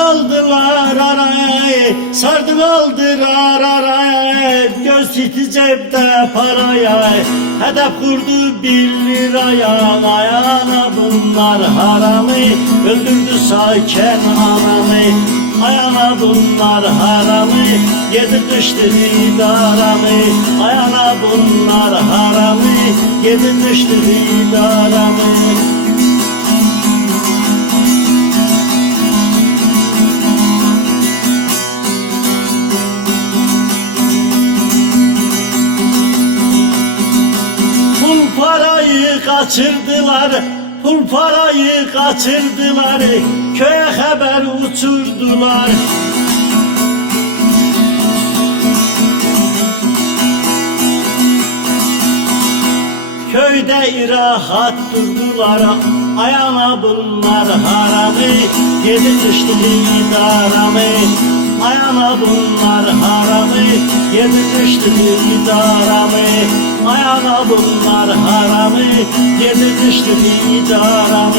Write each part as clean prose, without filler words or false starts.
Aldılar araya, sardı aldılar araya, göz titi cepte paraya, hedef kurdu 1 liraya, ayağına bunlar haramı, öldürdü sayken anamı, ayağına bunlar haramı, yedi kıştı idaramı, ayağına bunlar haramı, yedi kıştı idaramı. Kaçırdılar, pul parayı kaçırdılar, köye haber uçurdular. Köyde rahat durdular, ayağına bunlar haramı, yedi kıştı idaramı, ayağına bunlar haramı, yedi kıştı idaramı, ayağına bunlar haramı, yedi kıştı idaramı.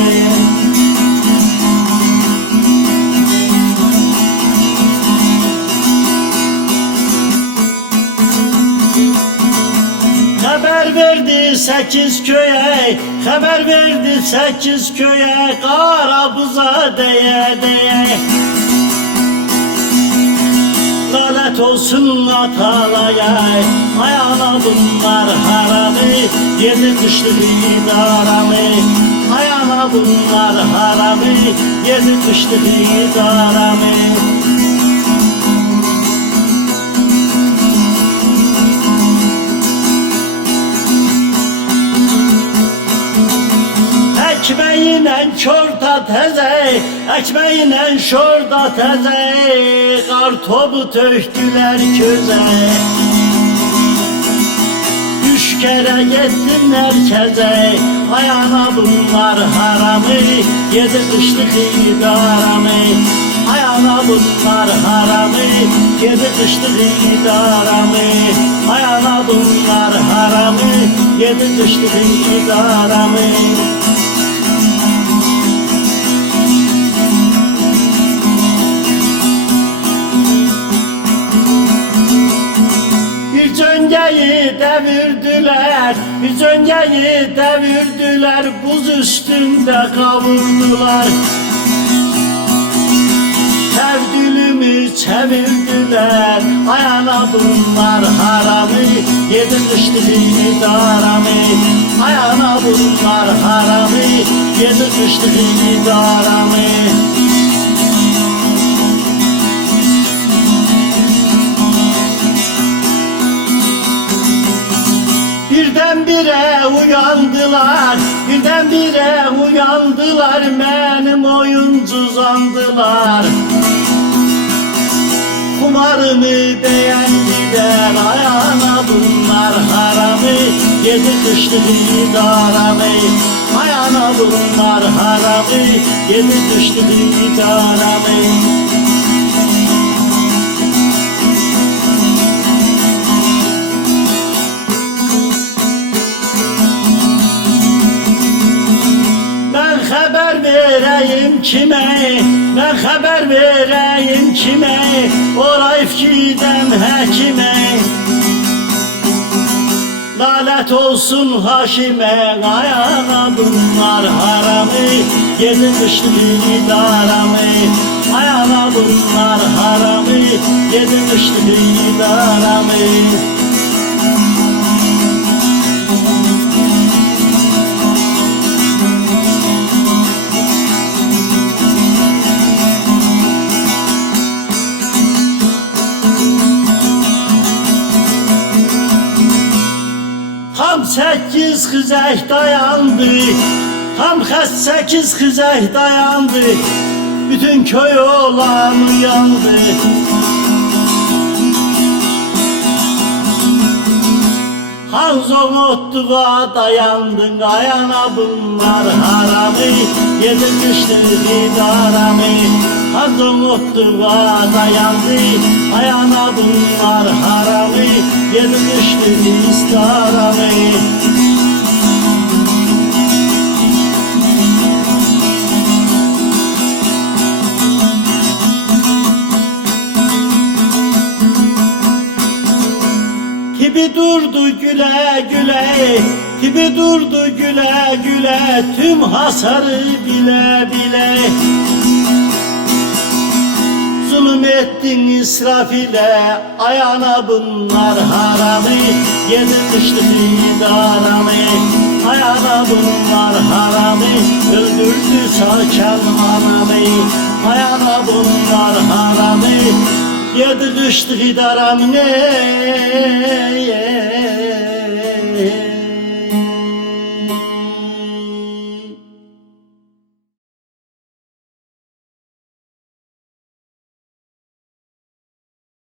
Haber verdi 8 köye, haber verdi 8 köye, Karabuza deye deye. Lanet olsun Atalaya, ayağına bunlar haramı, yedi kıştı idaramı, ayağına bunlar haramı, yedi kıştı idaramı. Ekmeğinle şorta teze, ekmeğinle şorta teze, kartopu töktüler köze. 3 kere gittim merkeze, ayağına bunlar haramı, yedi kışlık idaramı, ayağına bunlar haramı, yedi kışlık idaramı, ayağına bunlar haramı, yedi kışlık idaramı. Cöngeyi devirdiler, bir cöngeyi devirdiler, buz üstünde kavurdular. Sevdülümü çevirdiler, ayağına bunlar haramı, yedi kıştı idaramı, ayağına bunlar haramı, yedi kıştı idaramı. Birdenbire uyandılar, birdenbire uyandılar, benim oyuncu zandılar. Kumarını beğendiler, ayağına bunlar haramı, yedi kıştı idaramı, ayağına bunlar haramı, yedi kıştı idaramı. Vereyim kime, ben haber vereyim kime, orayıp gidem hekime. Lanet olsun Haşime, ayağına bunlar haramı, yedi kışlı idaramı, ayağına bunlar haramı, yedi kışlı idaramı. Tam 8 xizək dayandı, tam 8 xizək dayandı, bütün köy olan uyandı. Hanzon ottuğa dayandın ayana bunlar haramı Yedi kıştı didaramı Hanzon ottuğa dayandı ayana bunlar haramı Yedi kıştı didaramı Tipi durdu güle güle, tipi durdu güle güle, tüm hasarı bile bile. Zulüm ettin israf ile, ayağına bunlar haramı, yedi kışlık idaramı. Ayağına bunlar haramı, öldürdü saçan anamı. Ayağına bunlar haramı, yedi kışlık idaramı.